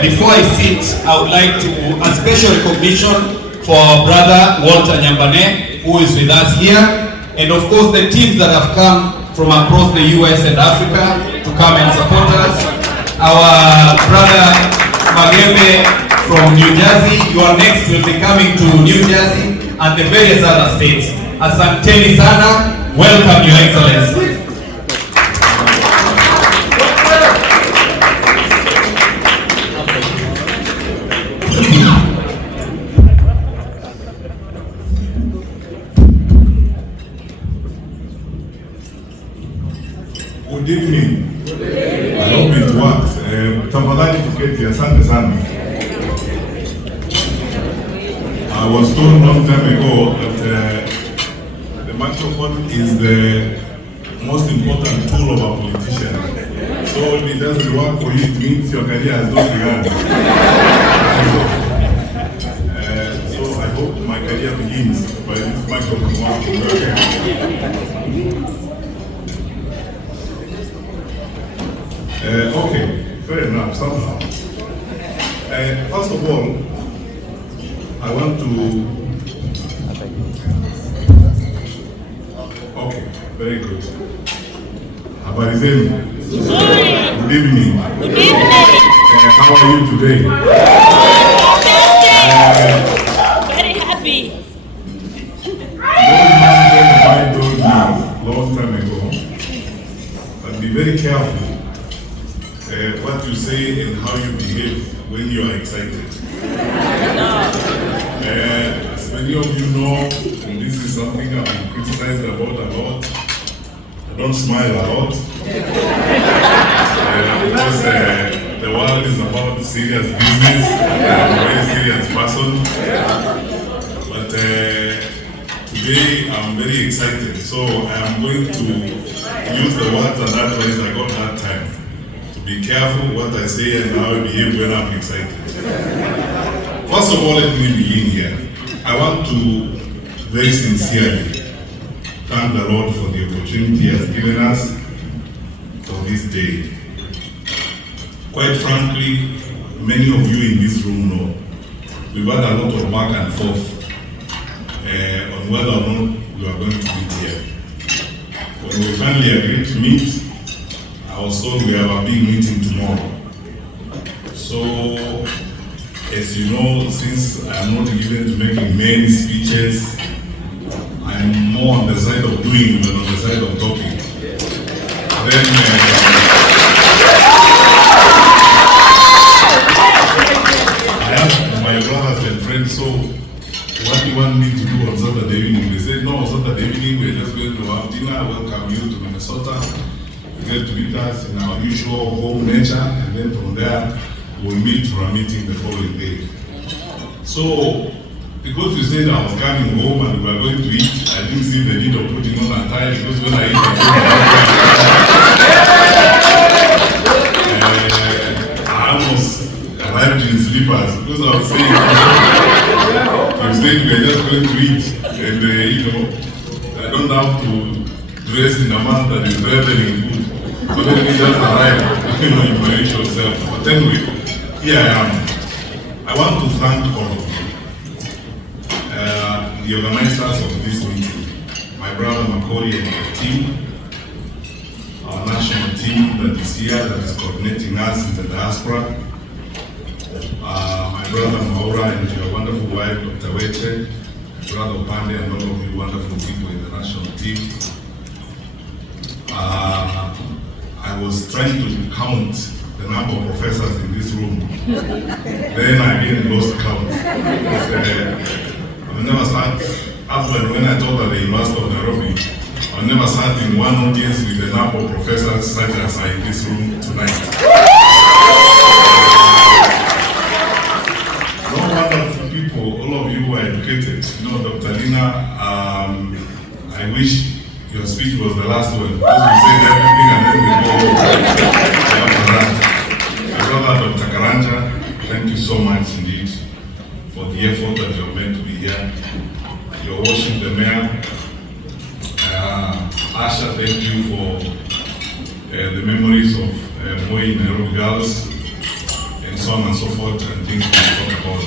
Before I sit, I would like to a special recognition for our brother Walter Nyambane, who is with us here, and of course the teams that have come from across the US and Africa to come and support us. Our brother Mageme from New Jersey, you are next, will be coming to New Jersey and the various other states. Asanteni sana, welcome Your Excellency. Good evening. I hope it works. Tafadhali tuketi, asante sana. I was told long time ago that the microphone is the most important tool of a politician. So if it doesn't work for you, it means your career has not begun. So I hope my career begins by this microphone working. Okay, fair enough, somehow. First of all, I want to... Okay, very good. Habari zenu? Good evening. Good evening. How are you today? Very happy. I told you a long time ago, but be very careful what you say and how you behave when you are excited. As many of you know, and this is something I've been criticized about a lot, I don't smile a lot. Because the world is about serious business, and I'm a very serious person. But today I'm very excited, so I'm going to use the words and advice I got that time. Be careful what I say and how I behave when I'm excited. First of all, let me begin here. I want to very sincerely thank the Lord for the opportunity He has given us for this day. Quite frankly, many of you in this room know we've had a lot of back and forth on whether or not we are going to meet here. When we finally agreed to meet, I was told we have a big meeting tomorrow. So, as you know, since I'm not given to making many speeches, I'm more on the side of doing than on the side of talking. Then, I asked my brothers and friends, so what do you want me to do on Saturday evening? They said, no, on Saturday evening we're just going to have dinner, welcome you to Minnesota. Get to meet us in our usual home nature, and then from there we'll meet for a meeting the following day. So, because you said I was coming home and we were going to eat, I didn't see the need of putting on a tie, because when I eat, I almost arrived in slippers, because I was saying, you said we are just going to eat, and I don't have to dress in a manner that is reveling food. So let me just arrive, in my usual self. But anyway, here I am. I want to thank all of you, the organizers of this meeting, my brother Makori and the team, our national team that is here, that is coordinating us in the diaspora, my brother Maura and your wonderful wife, Dr. Weche, brother Opande, and all of you wonderful people in the national team. I was trying to count the number of professors in this room. Then I again lost count. I never sat up when I taught at the University of Nairobi. I never sat in one audience with the number of professors such as are in this room tonight. No wonderful people, all of you were educated. Dr. Lina, I wish your speech was the last one, because we said everything and then we go after that. My brother Dr. Karanja, thank you so much indeed for the effort that you're meant to be here. Your worship, the mayor, Asha, thank you for the memories of Moi Nairobi girls, and so on and so forth, and things we talk about.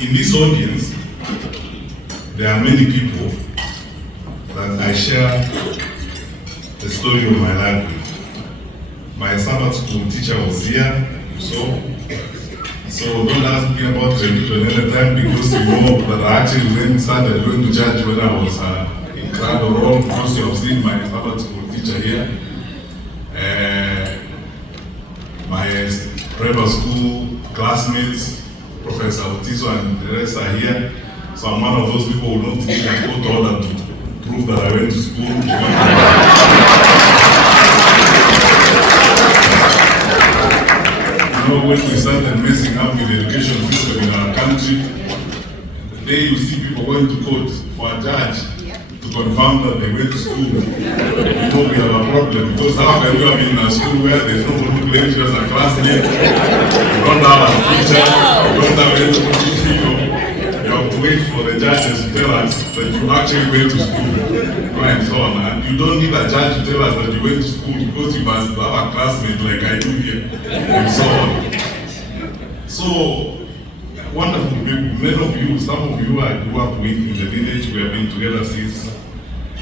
In this audience, there are many people that I share the story of my life with. My Sabbath school teacher was here, so don't ask me about religion another time, because you know that I actually went started going to church when I was in Crowd Roll, because you have seen my Sabbath school teacher here. My private school classmates, Professor Otiso and the rest are here. So I'm one of those people who don't think I go to order to prove that I went to school. You know, when we started messing up with the education system in our country, the day you see people going to court for a judge to confirm that they went to school, you know we have a problem. Because how can you have been in a school where there's nobody who claims you as a classmate, you don't have a teacher, you don't have anybody, you have to wait for the judges to tell us that you actually went to school, and so on. And you don't need a judge to tell us that you went to school, because you must have a classmate like I do here, and so on. So, wonderful people, many of you, some of you I grew up with in the village. We have been together since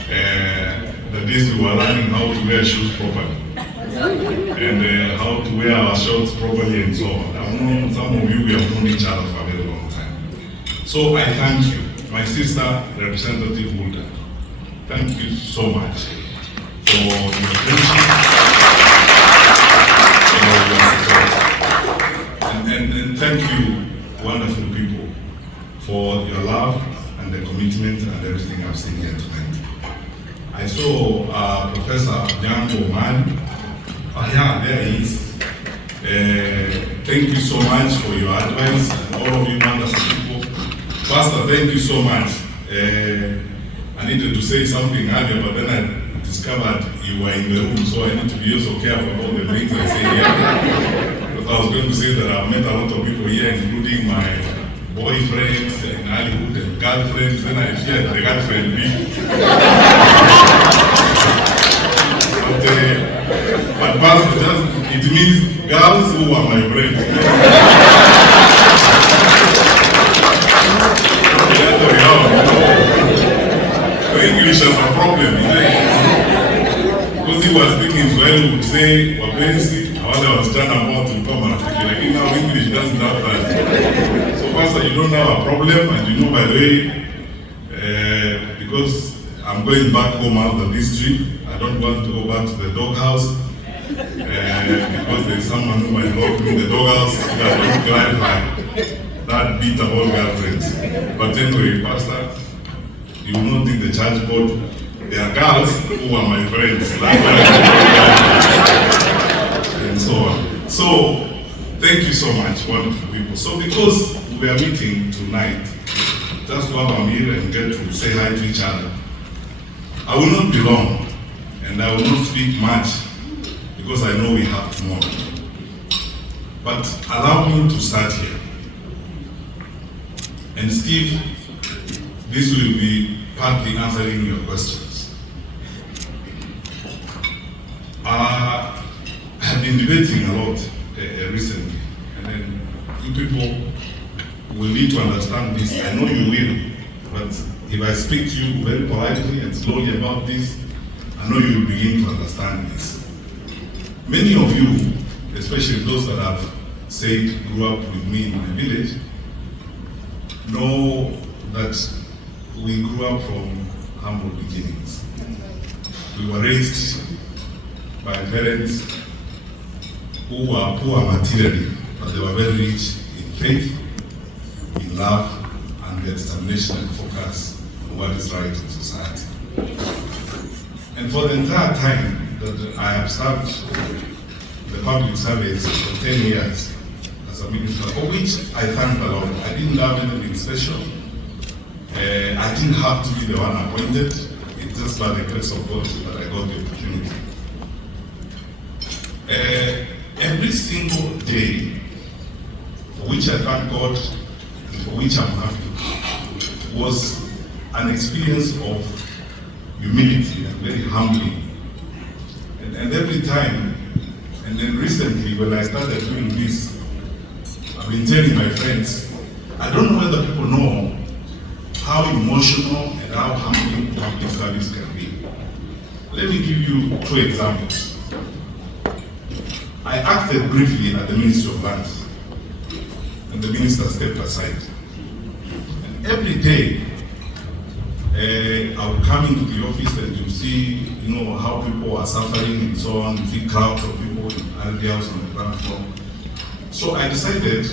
the days we were learning how to wear shoes properly, and how to wear our shorts properly, and so on. I've known some of you, we have known each other for a very long time. So I thank you, my sister, Representative Hulda. Thank you so much for your friendship, for your support, and thank you, wonderful people, for your love and the commitment and everything I've seen here tonight. I saw Professor Matiang'I. Oh yeah, there he is. Thank you so much for your advice, and all of you wonderful people. Pastor, thank you so much. I needed to say something earlier, but then I discovered you were in the room, so I need to be also careful about the things I say here. But I was going to say that I've met a lot of people here, including my boyfriends in Hollywood and girlfriends, then I feared the girlfriend be. But Pastor, just, it means girls who are my friends. English has a problem, because he was speaking Swahili, would say wapenzi, wale wasichana ambao tulikuwa marafiki, lakini now English doesn't have that. So Pastor, you don't have a problem, and you know, by the way, because I'm going back home after this trip, I don't want to go back to the doghouse, because there's someone who might lock me in the doghouse that don't clarify that bit about girlfriends. But anyway, Pastor, you will not think the church board, there are girls who are my friends, and so on. So, thank you so much, wonderful people. So, because we are meeting tonight, just to have a meal and get to say hi to each other, I will not be long, and I will not speak much, because I know we have tomorrow. But allow me to start here. And Steve, this will be partly answering your questions. I have been debating a lot recently, and then you people will need to understand this. I know you will, but if I speak to you very politely and slowly about this, I know you will begin to understand this. Many of you, especially those that have said grew up with me in my village, know that we grew up from humble beginnings. We were raised by parents who were poor materially, but they were very rich in faith, in love, and their determination and focus on what is right in society. And for the entire time that I have served the public service for 10 years as a minister, for which I thank the Lord. I didn't have anything special. I didn't have to be the one appointed. It's just by the grace of God that I got the opportunity. Every single day, for which I thank God and for which I'm happy, was an experience of humility and very humbling. And every time, and then recently when I started doing this, I've been telling my friends, I don't know whether people know how emotional and how humbling public service can be. Let me give you 2 examples. I acted briefly at the Ministry of Lands, and the minister stepped aside. And every day, I would come into the office and you see, how people are suffering and so on. You see crowds of people in areas on the ground floor. So I decided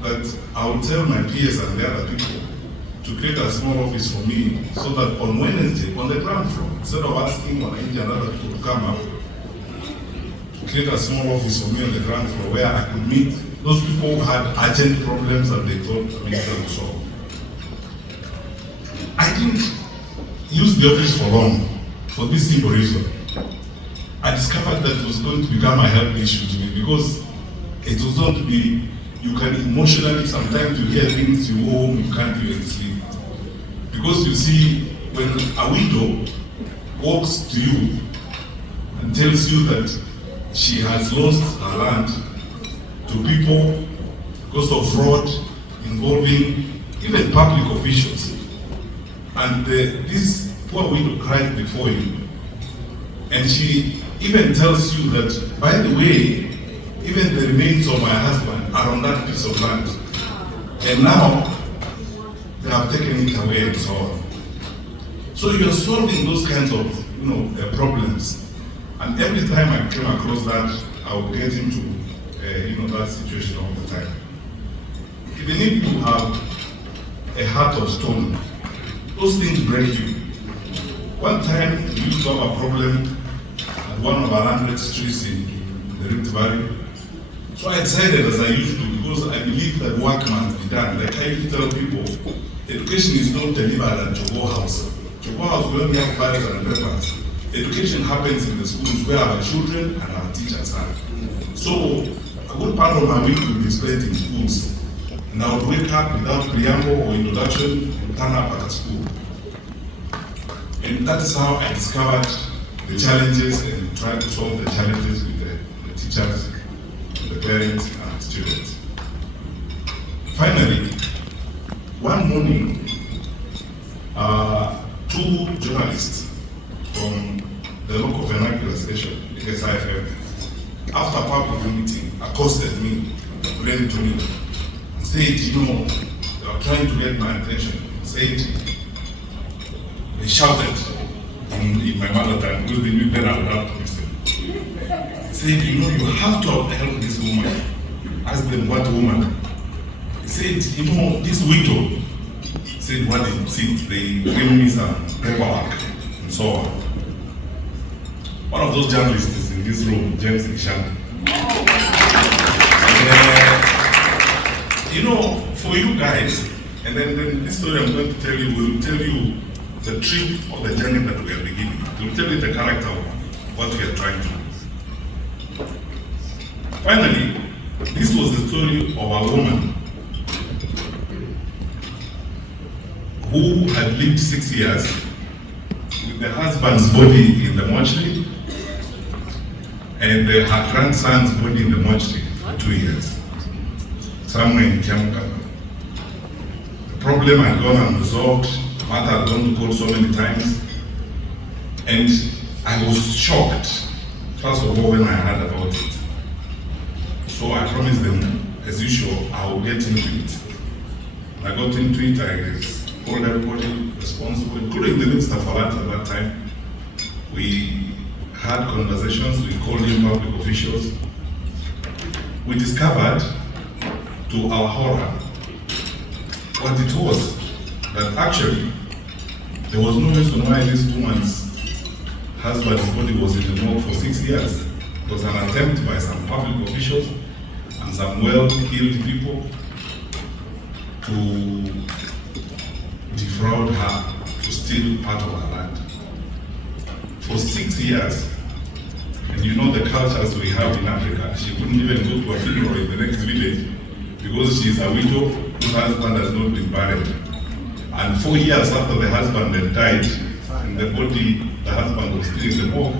that I would tell my peers and the other people to create a small office for me, so that on Wednesday, on the ground floor, instead of asking Matiang'I and other people to come up, to create a small office for me on the ground floor where I could meet those people who had urgent problems that they thought the minister would solve. I didn't use the office for long, for this simple reason. I discovered that it was going to become a health issue to me, because it was going to be, you can emotionally, sometimes you hear things, you go home, you can't even sleep. Because you see, when a widow walks to you and tells you that she has lost her land to people because of fraud involving even public officials, and this poor widow cries before you, and she even tells you that, by the way, even the remains of my husband are on that piece of land, and now they have taken it away and so on. So you're solving those kinds of problems, and every time I came across that, I would get into that situation all the time. Even if you have a heart of stone, those things break you. One time we used to have a problem at one of our landed streets in the Rift Valley. So I decided, as I used to, because I believe that work must be done. Like I used to tell people, education is not delivered at Jogo House. Jogo House, where we have fathers and members. Education happens in the schools where our children and our teachers are. So a good part of my week will be spent in schools. And I would wake up without preamble or introduction and turn up at school. And that's how I discovered the challenges and tried to solve the challenges with the teachers, the parents, and the students. Finally, one morning, 2 journalists from the local vernacular station, SIFM, after a public meeting, accosted me, ran to me, and said, they are trying to get my attention. Said, they shouted in my mother tongue, because they knew that I would have to listen. They said, you have to help this woman. Ask them, what woman? He said, this widow. Said, what is it? They gave me some paperwork and so on. One of those journalists is in this room, James Kishan. For you guys, and then this story I'm going to tell you will tell you the trip or the journey that we are beginning. It will tell you the character of what we are trying to do. Finally, this was the story of a woman who had lived 6 years with the husband's body in the mortuary and her grandson's body in the mortuary for 2 years, somewhere in Kiamuka. The problem had gone unresolved. Mother had gone to court so many times, and I was shocked, first of all, when I heard about it. So I promised them, as usual, I will get into it. When I got into it, I called everybody responsible, including the Minister for Lands at that time. We had conversations, we called in public officials. We discovered, to our horror, what it was, that actually there was no reason why this woman's husband's body was in the morgue for 6 years. It was an attempt by some public officials and some well-heeled people to defraud her, to steal part of her land. For 6 years, and the cultures we have in Africa, she couldn't even go to a funeral in the next village because she's a widow whose husband has not been buried. And 4 years after the husband had died, and the body, the husband was still in the morgue,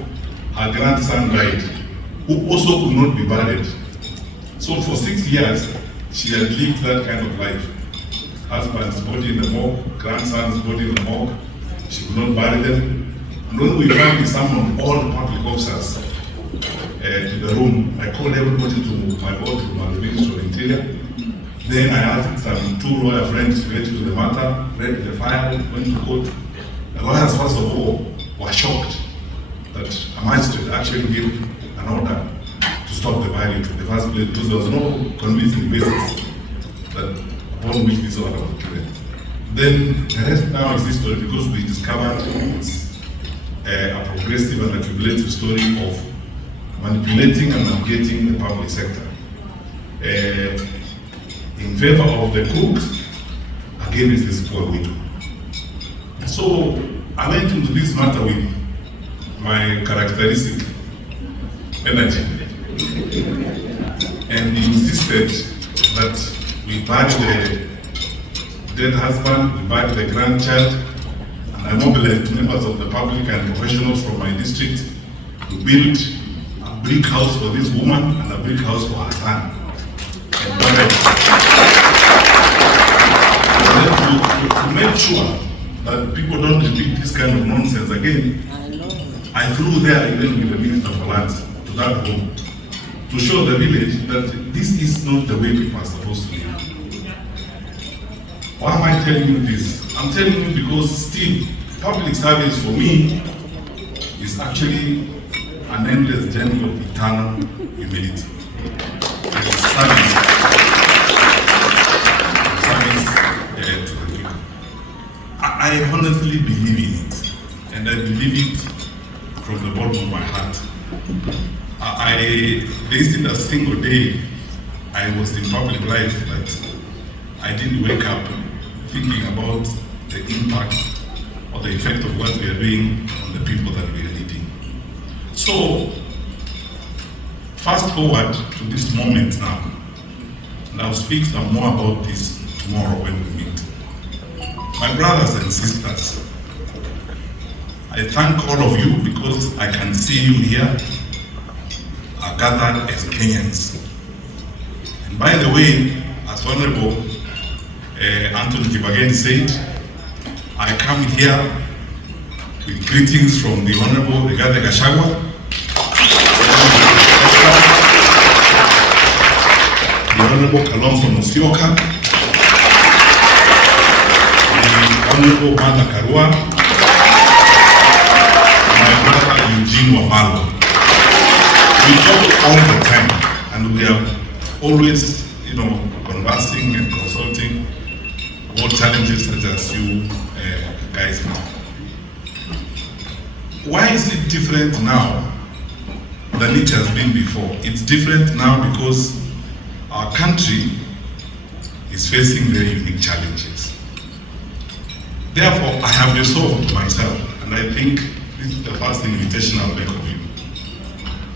her grandson died, who also could not be buried. So for 6 years, she had lived that kind of life. Husband's body in the morgue, grandson's body in the morgue. She could not bury them. And when we finally summoned all the public officers to the room, I called everybody to my boardroom at the Ministry of Interior. Then I asked some 2 lawyer friends to get to the matter, read the file, went to court. The lawyers, first of all, were shocked that a magistrate actually gave an order to stop the violence in the first place, because there was no convincing basis that upon which this order was given. Then the rest now is history, because we discovered it's a progressive and accumulative story of manipulating and navigating the public sector in favor of the crooks against this poor widow. So I went into this matter with my characteristic energy and insisted that we bury the dead husband, we bury the grandchild, and I mobilized members of the public and professionals from my district to build a brick house for this woman and a brick house for her son. And to make sure that people don't repeat this kind of nonsense again, I flew there even with the Minister for Lands to that home to show the village that this is not the way people are supposed to live. Why am I telling you this? I'm telling you because still, public service for me is actually an endless journey of eternal humility. It's service to the people. I honestly believe in it, and I believe it from the bottom of my heart. There isn't a single day I was in public life that I didn't wake up thinking about the impact or the effect of what we are doing on the people that we are leading. So, fast forward to this moment now, and I'll speak some more about this tomorrow when we meet. My brothers and sisters, I thank all of you because I can see you here are gathered as Kenyans. And by the way, as Honorable Anthony Kibageni said, I come here with greetings from the Honorable Rigathi Gachagua, the Honorable Kalonzo Musyoka, the Honorable Martha Karua, my brother Eugene Wamalo. We talk all the time, and we are always, conversing and consulting about challenges such as you guys know. Why is it different now than it has been before? It's different now because our country is facing very unique challenges. Therefore, I have resolved myself, and I think this is the first invitation I'll make of you,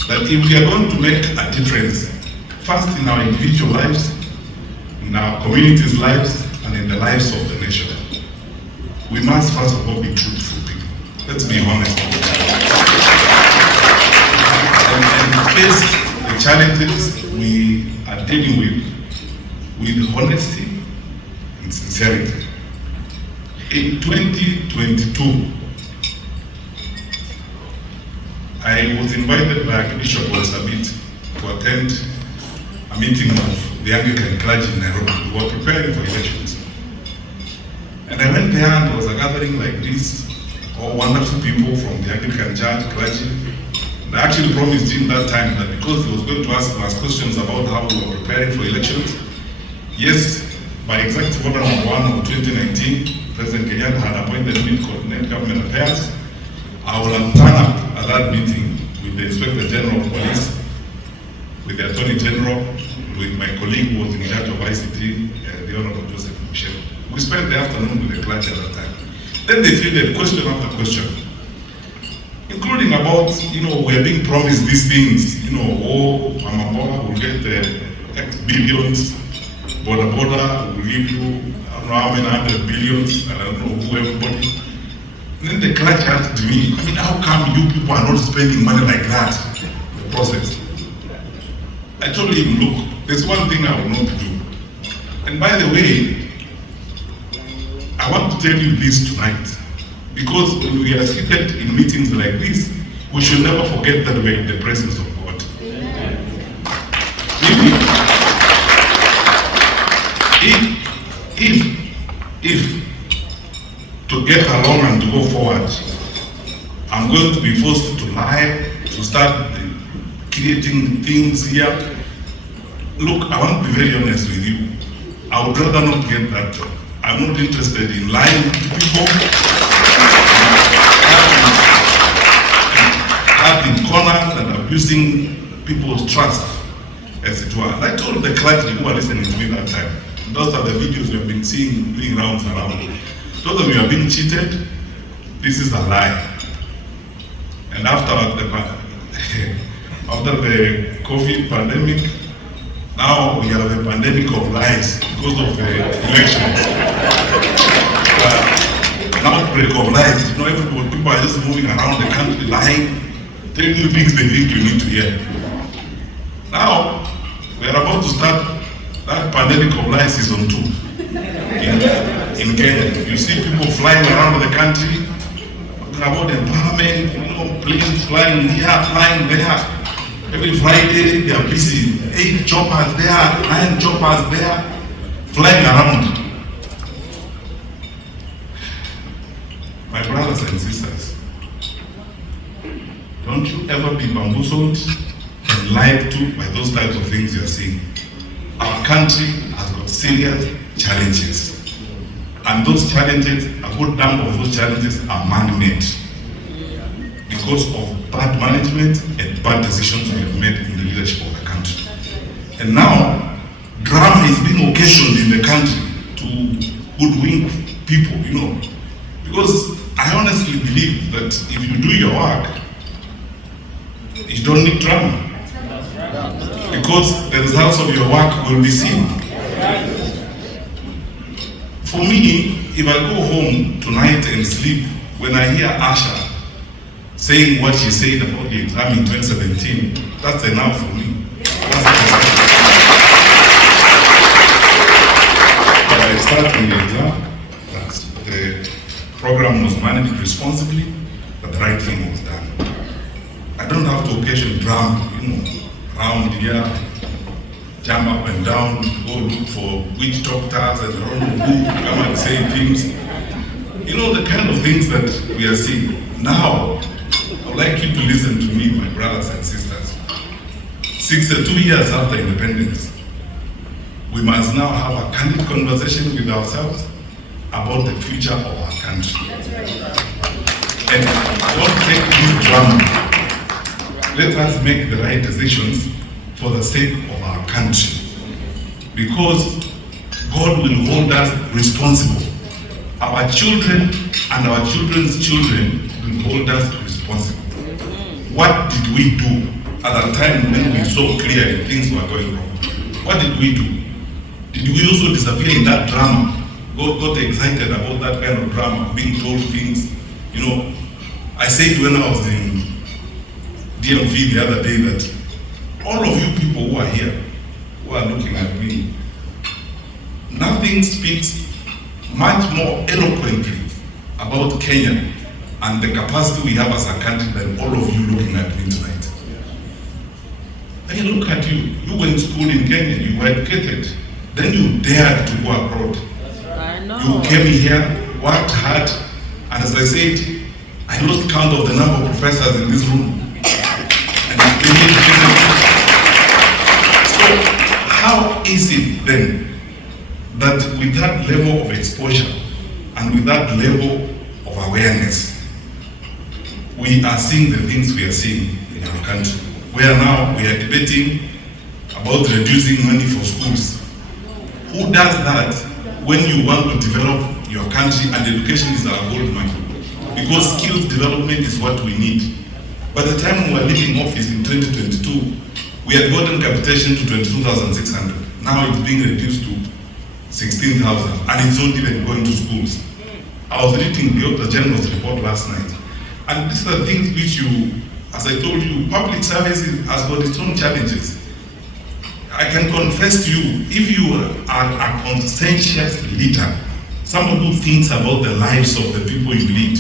that if we are going to make a difference, first in our individual lives, in our communities' lives, and in the lives of the nation, we must first of all be truthful people. Let's be honest. And face the challenges we are dealing with honesty and sincerity. In 2022, I was invited by Archbishop Sabit to attend a meeting of the Anglican clergy in Nairobi. We were preparing for elections. And I went there and there was a gathering like this, all wonderful people from the Anglican church, clergy. And I actually promised him that time that because he was going to ask us questions about how we were preparing for elections, yes, by Executive Order No. 1 of 2019, President Kenyan had appointed me to coordinate government affairs. I will turn up at that meeting with the Inspector General of Police, with the Attorney General, with my colleague who was in charge of ICT, the Honorable Joseph Michel. We spent the afternoon with the clergy at that time. Then they fielded question after question, including about, we are being promised these things, Mama will get X billions, Border will give you, I don't know how many hundred billions, I don't know who, everybody. And then the clergy asked me, how come you people are not spending money like that in the process? I told him, look, there's one thing I will not do. And by the way, I want to tell you this tonight, because when we are seated in meetings like this, we should never forget that we're in the presence of God. If to get along and to go forward, I'm going to be forced to lie, to start creating things here. Look, I want to be very honest with you. I would rather not get that job. I'm not interested in lying to people, having corners and abusing people's trust, as it were. And I told the clergy who were listening to me that time, those are the videos we have been seeing doing rounds around. Those of you are being cheated, this is a lie. And after the COVID pandemic, now we have a pandemic of lies because of the elections. An outbreak of lies. You know, everybody, people are just moving around the country lying, telling you things they think you need to hear. Now, we are about to start that pandemic of lies season 2 in Kenya. You see people flying around the country, talking about empowerment, you know, planes flying here, flying there. Every Friday they are busy. 8 choppers there, 9 choppers there, flying around. My brothers and sisters, don't you ever be bamboozled and lied to by those types of things you're seeing. Our country has got serious challenges. And those challenges, a good number of those challenges are man-made because of bad management and bad decisions we have made in the leadership of the country. And now, drama is being occasioned in the country to hoodwink people, you know. Because I honestly believe that if you do your work, you don't need drama. Because the results of your work will be seen. For me, if I go home tonight and sleep, when I hear Asha saying what she said about the exam in 2017, that's enough for me. But I start with the exam, that the program was managed responsibly, that the right thing was done. I don't have to occasion drama, you know, around here, jump up and down, go look for witch doctors and who come and say things. You know, the kind of things that we are seeing. Now, I would like you to listen to me, my brothers and sisters. 62 years after independence, we must now have a candid conversation with ourselves about the future of our country. And don't take this drama. Let us make the right decisions for the sake of our country. Because God will hold us responsible. Our children and our children's children will hold us responsible. What did we do at a time when we saw clearly things were going wrong? What did we do? Did we also disappear in that drama? Got excited about that kind of drama, being told things. You know, I said when I was in DMV the other day that all of you people who are here, who are looking at me, nothing speaks much more eloquently about Kenya and the capacity we have as a country than all of you looking at me tonight. I look at you, you went to school in Kenya, you were educated, then you dared to go abroad. You came here, worked hard, and as I said, I lost count of the number of professors in this room. And so, how is it then that with that level of exposure and with that level of awareness, we are seeing the things we are seeing in our country? Where now we are debating about reducing money for schools. Who does that when you want to develop your country and education is our gold mine? Because skills development is what we need. By the time we were leaving office in 2022, we had gotten capitation to 22,600. Now it's being reduced to 16,000, and it's not even going to schools. I was reading the Auditor General's report last night, and these are the things which you, as I told you, public services has got its own challenges. I can confess to you, if you are a conscientious leader, someone who thinks about the lives of the people you lead,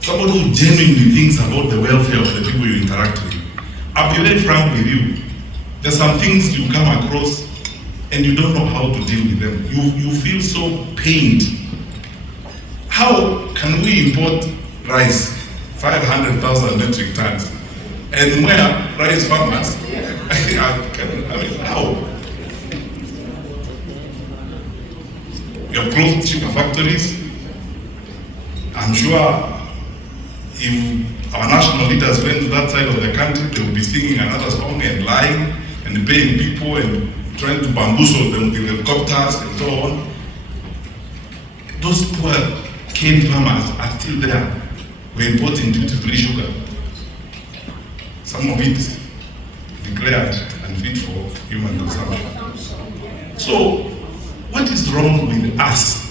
someone who genuinely thinks about the welfare of the people you interact with, I'll be very frank with you. There's some things you come across and you don't know how to deal with them. You feel so pained. How can we import rice, 500,000 metric tons, and where rice farmers? I mean, how? You have closed sugar factories. I'm sure if our national leaders went to that side of the country, they would be singing another song and lying and paying people and trying to bamboozle them with helicopters and so on. Those poor cane farmers are still there. We're importing duty-free sugar. Some of it declared unfit for human consumption. So, what is wrong with us?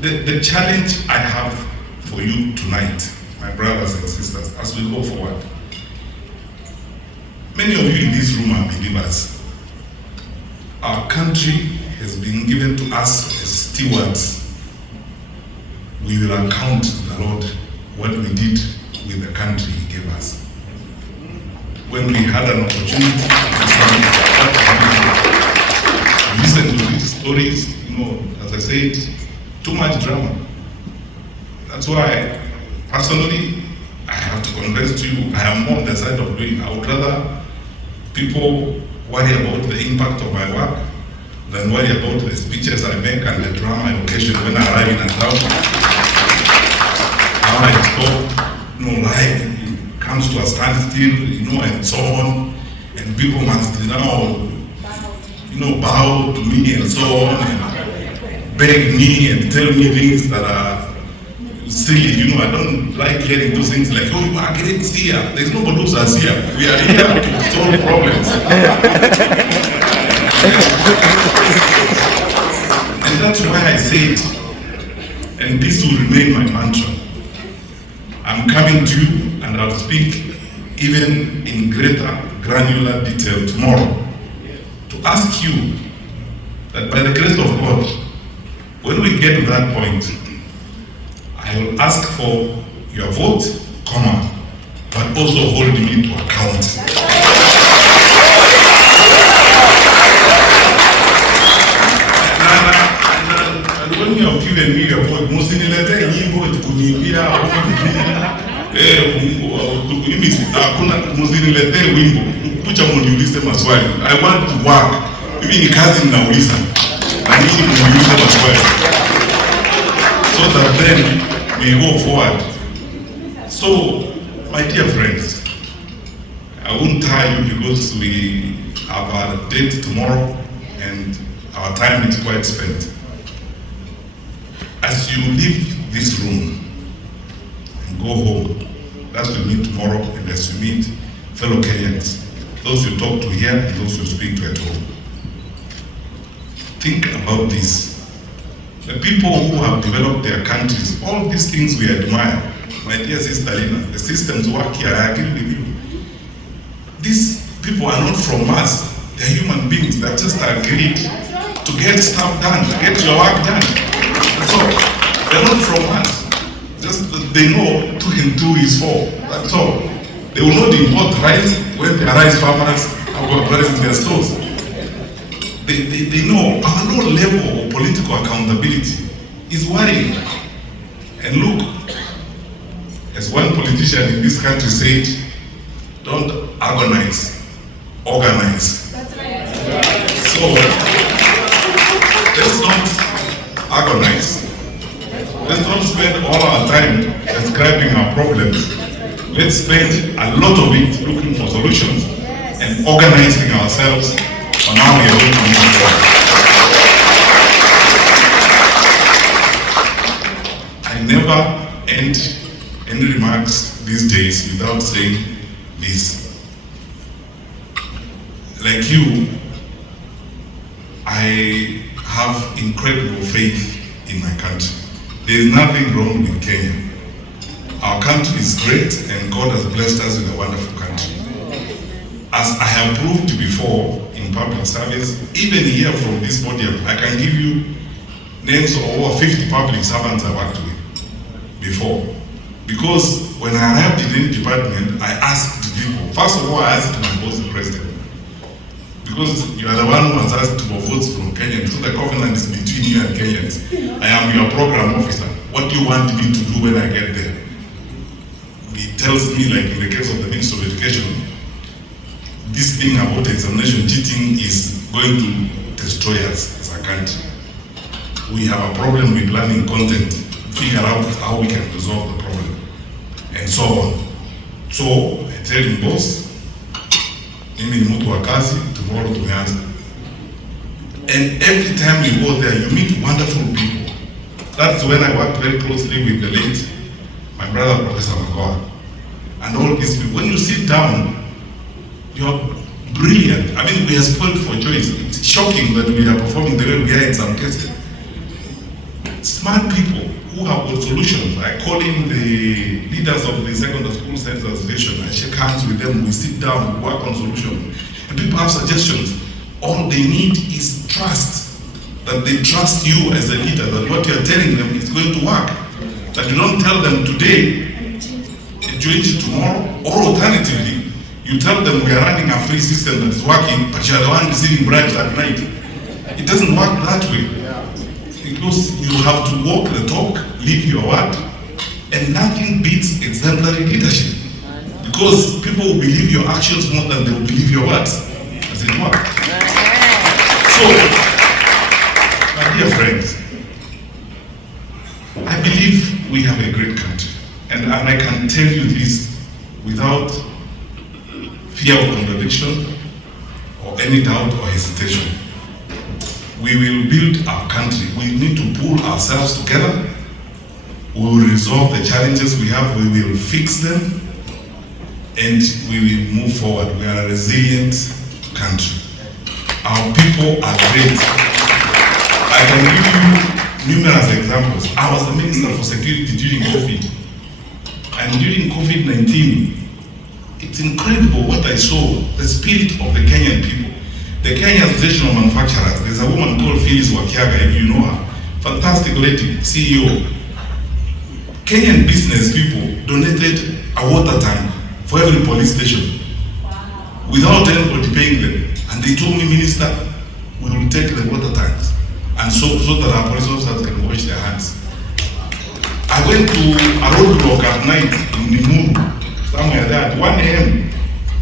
The challenge I have for you tonight, my brothers and sisters, as we go forward. Many of you in this room are believers. Our country has been given to us as stewards. We will account to the Lord what we did with the country He gave us. When we had an opportunity to listen to these stories, as I said, too much drama. That's why, personally, I have to confess to you, I am more on the side of doing. I would rather people worry about the impact of my work than worry about the speeches I make and the drama I occasion when I arrive in a town. How I stop, life comes to a standstill, and so on, and people must now, bow to me and so on, and beg me and tell me things that are silly. I don't like hearing those things like, oh, you are great seer. There's nobody who's a seer. We are here to solve problems. And that's why I said, and this will remain my mantra, I'm coming to you and I'll speak even in greater granular detail tomorrow to ask you that by the grace of God, when we get to that point, I will ask for your vote, but also hold me to account. And when you have given me your vote, msinilete nyimbo tukuniimbia msinilete wimbo kucha muniulize maswali. I want to work. Mimi ni kazi ninauliza. Na nini muniulize maswali? So that then we go forward. So, my dear friends, I won't tire you because we have a date tomorrow and our time is quite spent. As you leave this room and go home, that's we meet tomorrow, and as you meet fellow Kenyans, those you talk to here and those you speak to at home, think about this. The people who have developed their countries, all these things we admire. My dear sister Lina, the systems work here, I agree with you. These people are not from us. They're human beings that just agreed to get stuff done, to get your work done. That's all. They're not from us. Just they know 2 and 2 is 4. That's all. They will not import rice when the rice farmers have got rice in their stores. They know our low level of political accountability is worrying. And look, as one politician in this country said, don't agonize, organize. That's right. So, let's not agonize. Let's not spend all our time describing our problems. Let's spend a lot of it looking for solutions and organizing ourselves on how we are going to move forward. I never end any remarks these days without saying this. Like you, I have incredible faith in my country. There is nothing wrong with Kenya. Our country is great and God has blessed us with a wonderful country. as I have proved before in public service, even here from this podium, I can give you names of over 50 public servants I worked with before. Because when I arrived in any department, I asked people, first of all, I asked my boss, the president, because you are the one who has asked for votes from Kenyans, so the covenant is between you and Kenyans. I am your program officer. What do you want me to do when I get there? He tells me, like in the case of the Minister of Education, this thing about examination cheating is going to destroy us as a country. We have a problem with learning content, figure out how we can resolve the problem, and so on. So I tell him, boss, mimi ni mtu wa kazi, tomorrow tumeanza. And every time you go there, you meet wonderful people. That's when I worked very closely with the late, my brother, Professor Magoa, and all these people. When you sit down, you're brilliant. I mean, we are spoiled for choice. It's shocking that we are performing the way we are in some cases. Smart people who have got solutions. I call in the leaders of the secondary school science association. I shake hands with them. We sit down, we work on solutions. And people have suggestions. All they need is trust. That they trust you as a leader, that what you're telling them is going to work. That you don't tell them today, and change it tomorrow, or alternatively, you tell them we are running a free system that is working, but you're the one receiving bribes at night. It doesn't work that way. Because you have to walk the talk, live your word, and nothing beats exemplary leadership. Because people will believe your actions more than they will believe your words. As it were. So, my dear friends, I believe we have a great country. And I can tell you this without fear of contradiction or any doubt or hesitation. We will build our country. We need to pull ourselves together. We will resolve the challenges we have. We will fix them. And we will move forward. We are a resilient country. Our people are great. I can give you numerous examples. I was the Minister for Security during COVID. And during COVID-19, it's incredible what I saw, the spirit of the Kenyan people. The Kenyan traditional manufacturers, there's a woman called Phyllis Wakiaga, if you know her, fantastic lady, CEO. Kenyan business people donated a water tank for every police station without anybody paying them. And they told me, Minister, we will take the water tanks and so that our police officers can wash their hands. I went to a roadblock at night in Nimuru, somewhere there at 1 a.m.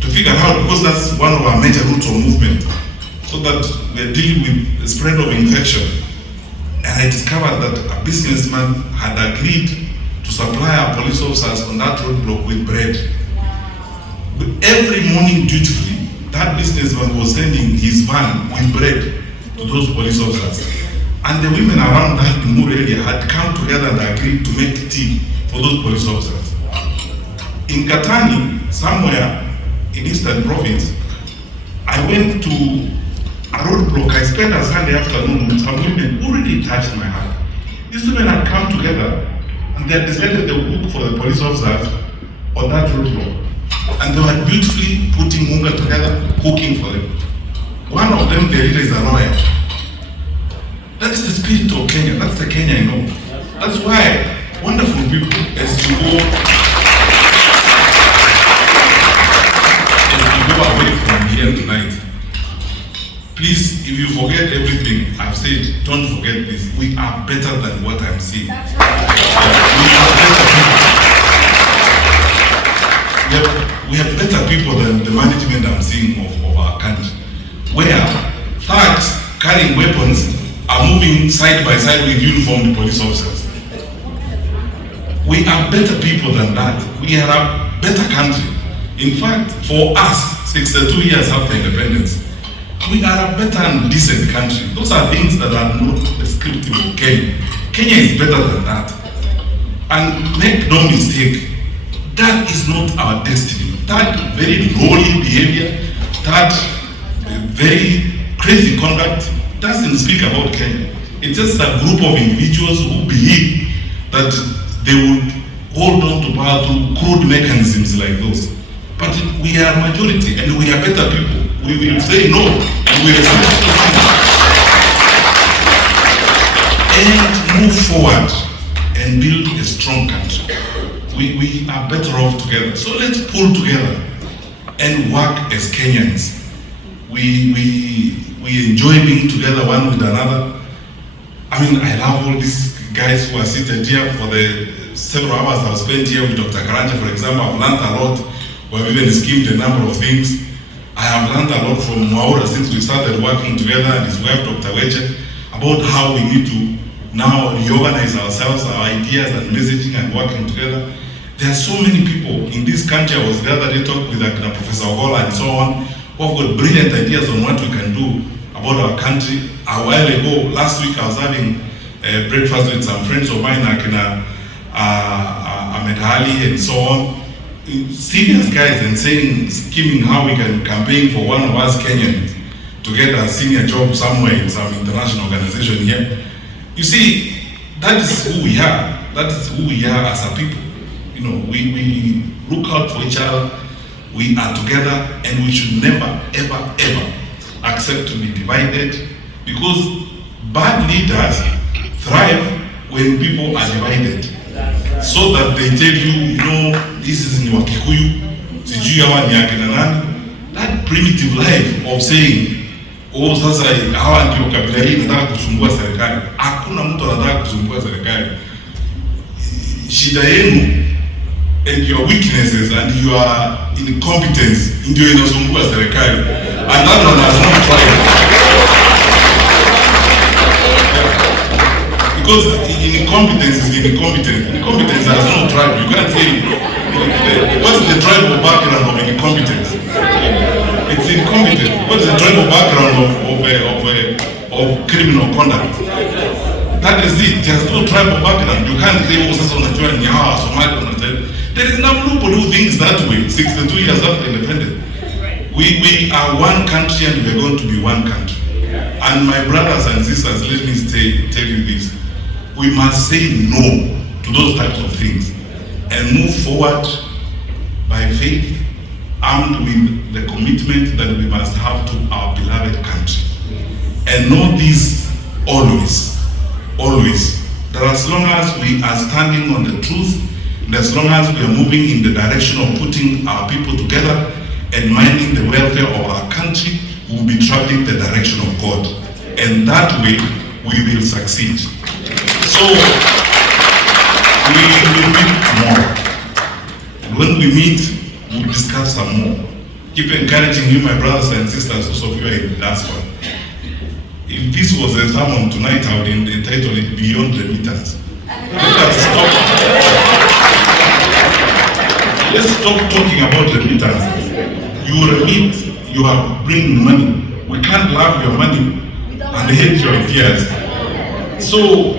to figure out, because that's one of our major routes of movement, so that we're dealing with the spread of infection. And I discovered that a businessman had agreed to supply our police officers on that roadblock with bread. But every morning, dutifully, that businessman was sending his van with bread to those police officers. And the women around that Nimuru area had come together and agreed to make tea for those police officers. In Katani, somewhere in Eastern Province, I went to a roadblock. I spent a Sunday afternoon with some women who really touched my heart. These women had come together and they had decided they would cook for the police officers on that roadblock. And they were beautifully putting munga together, cooking for them. One of them, the leader, is a lawyer. That is the spirit of Kenya. That's the Kenya I know. That's why wonderful people, as you go away from here tonight, please, if you forget everything I've said, don't forget this. We are better than what I'm seeing. We are better people. We have better people than the management I'm seeing of our country. Where thugs carrying weapons are moving side by side with uniformed police officers. We are better people than that. We are a better country. In fact, for us, 62 years after independence, we are a better and decent country. Those are things that are not descriptive of Kenya. Kenya is better than that. And make no mistake, that is not our destiny. That very lowly behavior, that very crazy conduct doesn't speak about Kenya. It's just a group of individuals who believe that they would hold on to power through crude mechanisms like those. But we are majority and we are better people. We will say no and we will and move forward and build a strong country. We are better off together. So let's pull together and work as Kenyans. We enjoy being together one with another. I mean, I love all these guys who are seated here for the several hours I've spent here with Dr. Karanja, for example. I've learned a lot. We have even schemed a number of things. I have learned a lot from Maura since we started working together and his wife, Dr. Weche, about how we need to now reorganize ourselves, our ideas and messaging and working together. There are so many people in this country. I was the other day talking with Professor Ogola and so on, who have got brilliant ideas on what we can do about our country. A while ago, last week, I was having breakfast with some friends of mine, like Ahmed Ali and so on. Serious guys, and saying, scheming how we can campaign for one of us Kenyans to get a senior job somewhere in some international organization here. You see, that is who we are. That is who we are as a people. You know, we look out for each other. We are together, and we should never, ever, ever accept to be divided, because bad leaders thrive when people are divided. So that they tell you, you know, this is in your Kikuyu, that primitive life of saying, oh, sasa hawa ndio kabila hii nataka kusumbua serikali. Hakuna mtu anataka kusumbua serikali. Shida yenu and your weaknesses and your incompetence ndio inasumbua serikali. And that one has not tried. Because incompetence is incompetent. Incompetence has no tribe. You can't say, what's the tribal background of incompetence? It's incompetent. What's the tribal background of criminal conduct? That is it. There's no tribal background. You can't say, oh, sasa unajua ni hawa Somali unajua. There is nobody who thinks that way 62 years after independence. We are one country and we are going to be one country. And my brothers and sisters, let me tell you this. We must say no to those types of things and move forward by faith, armed with the commitment that we must have to our beloved country. And know this always, that as long as we are standing on the truth, and as long as we are moving in the direction of putting our people together and minding the welfare of our country, we will be traveling the direction of God. And that way, we will succeed. So, we will meet tomorrow. And when we meet, we'll discuss some more. Keep encouraging you, my brothers and sisters, those of you are in the diaspora. If this was a sermon tonight, I would entitle it Beyond Remittance. Let's stop talking about remittance. You remit, you are bringing money. We can't love your money and hate your ideas. So,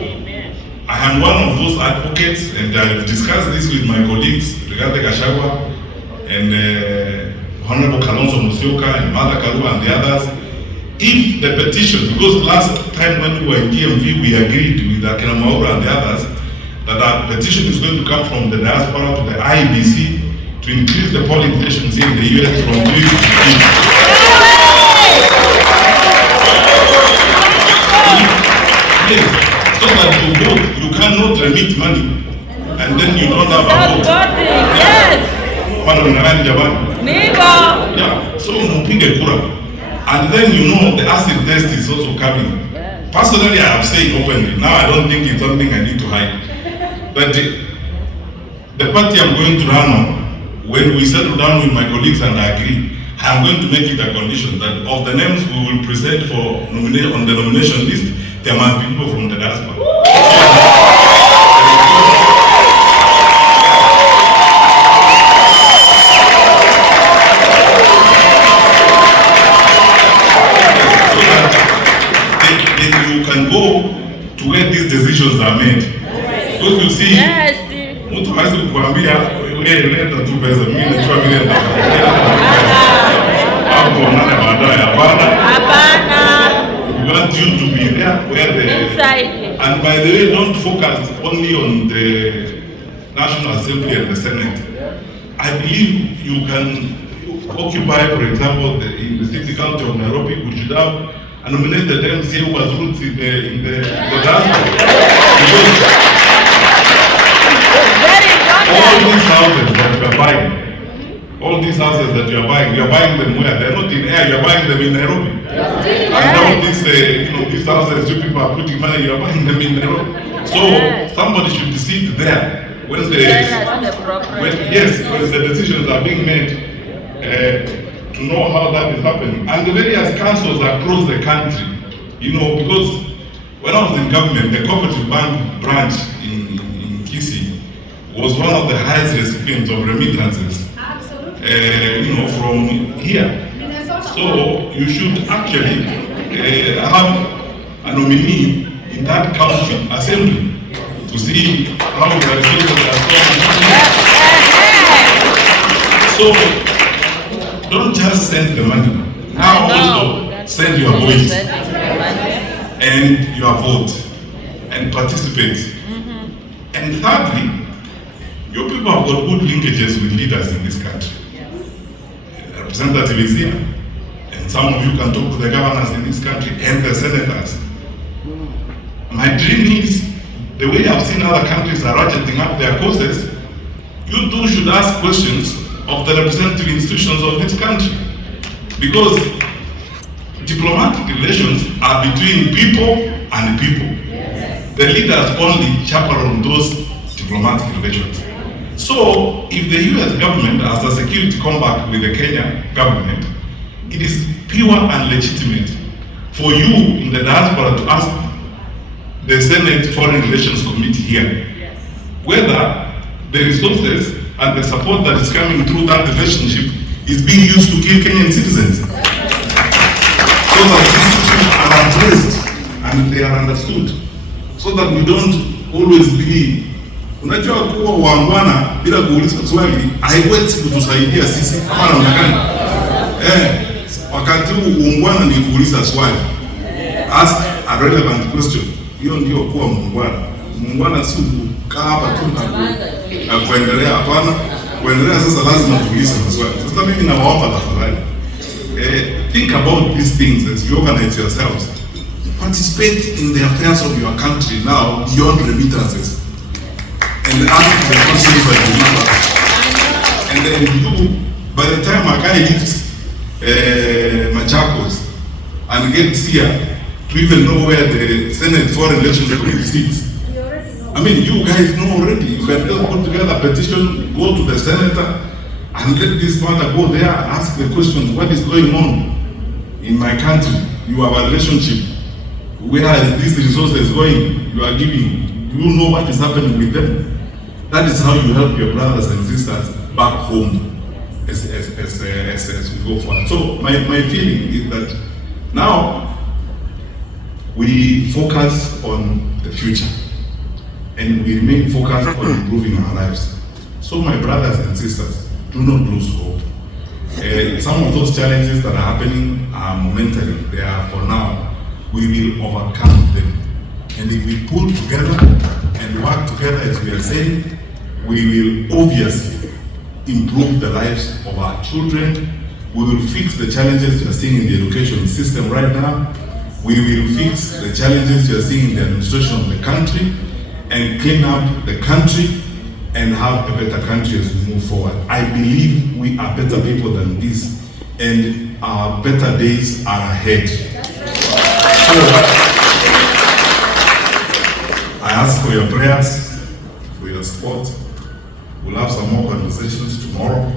I am one of those advocates, and I've discussed this with my colleagues, Rigathi Gachagua and Honorable Kalonzo Musyoka and Martha Karua and the others. If the petition, because last time when we were in DMV, we agreed with Akina Maura and the others that our petition is going to come from the diaspora to the IBC to increase the polling stations in the US from 3 to 15. Yes. So that you vote, you cannot remit money, and then you don't have a vote. Yes. Yeah. So mpige kura, and then you know the acid test is also coming. Personally, I have said openly. Now I don't think it's something I need to hide. But the party I'm going to run on, when we settle down with my colleagues and I agree, I'm going to make it a condition that of the names we will present for on the nomination list, there must be people from the diaspora. So that you can go to where these decisions are made. Because you see, mtu hawezi kukuambia wewe leta tu pesa, mimi najua vile hapo maana baadaye hapana. We want you to be there where the and by the way, don't focus only on the National Assembly and the Senate. I believe you can occupy, for example, in the city council of Nairobi, we should have a nominated MC who has roots in the diaspora. Because all these houses that you are buying, you are buying them where? They're not in air, you are buying them in Nairobi. And all these, these houses you people are putting money, you are buying them in Nairobi. So somebody should sit there when the decisions are being made to know how that is happening. And the various councils across the country, because when I was in government, the cooperative bank branch in Kisii was one of the highest recipients of remittances. From here. So you should actually have a nominee in that county assembly to see how the resources are going. So don't just send the money. Now also send your voice and your vote and participate. And thirdly, your people have got good linkages with leaders in this country. Representative is here, and some of you can talk to the governors in this country and the senators. My dream is, the way I've seen other countries are ratcheting up their costs, you too should ask questions of the representative institutions of this country. Because diplomatic relations are between people and people. The leaders only chaperone those diplomatic relations. So, if the US government has a security compact with the Kenyan government, it is pure and legitimate for you in the diaspora to ask the Senate Foreign Relations Committee here whether the resources and the support that is coming through that relationship is being used to kill Kenyan citizens. So that these issues are addressed and they are understood. So that we don't always be unajua kuwa wangwana bila kuuliza swali haiwezi kutusaidia sisi kama namna gani. Wakati uungwana ni kuuliza swali. Ask a relevant question. Hiyo ndio kuwa muungwana. Muungwana si kukaa hapa tu na kuendelea, hapana. Kuendelea sasa lazima tuulize maswali. Sasa mimi nawaomba tafadhali. Think about these things as you organize yourselves. Participate in the affairs of your country now beyond remittances. And ask the questions that you need. And then you, by the time a guy leaves Machakos and gets here to even know where the Senate Foreign Relations Committee sits. I mean, you guys know already. You can just put together a petition, go to the senator, and let this matter go there, ask the questions, what is going on in my country? You have a relationship. Where is these resources going? You are giving. You know what is happening with them. That is how you help your brothers and sisters back home as we go forward. So my feeling is that now we focus on the future and we remain focused on improving our lives. So my brothers and sisters, do not lose hope. Some of those challenges that are happening are momentary. They are for now. We will overcome them. And if we pull together and work together, as we are saying, we will obviously improve the lives of our children. We will fix the challenges you are seeing in the education system right now. We will fix the challenges you are seeing in the administration of the country and clean up the country and have a better country as we move forward. I believe we are better people than this and our better days are ahead. So, I ask for your prayers, for your support. We'll have some more conversations tomorrow.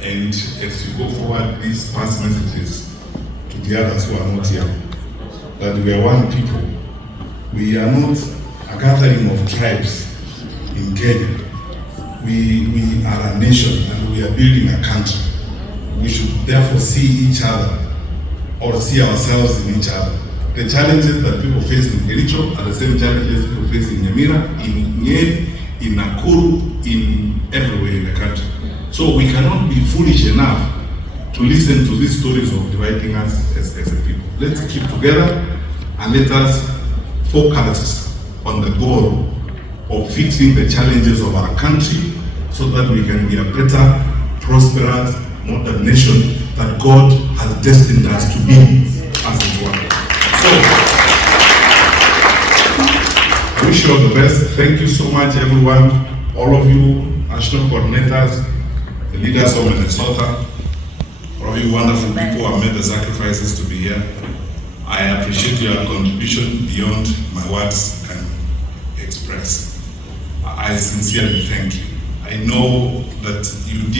And as you go forward, please pass messages to the others who are not here. That we are one people. We are not a gathering of tribes in Kenya. We are a nation and we are building a country. We should therefore see each other or see ourselves in each other. The challenges that people face in Kericho are the same challenges people face in Nyamira, in Nyeri, in Nakuru, in everywhere in the country. So we cannot be foolish enough to listen to these stories of dividing us as a people. Let's keep together and let us focus on the goal of fixing the challenges of our country so that we can be a better, prosperous, modern nation that God has destined us to be as His one. So, I wish you all the best. Thank you so much, everyone, all of you, national coordinators, the leaders of Minnesota, all of you wonderful people who have made the sacrifices to be here. I appreciate your contribution beyond my words can express. I sincerely thank you. I know that you did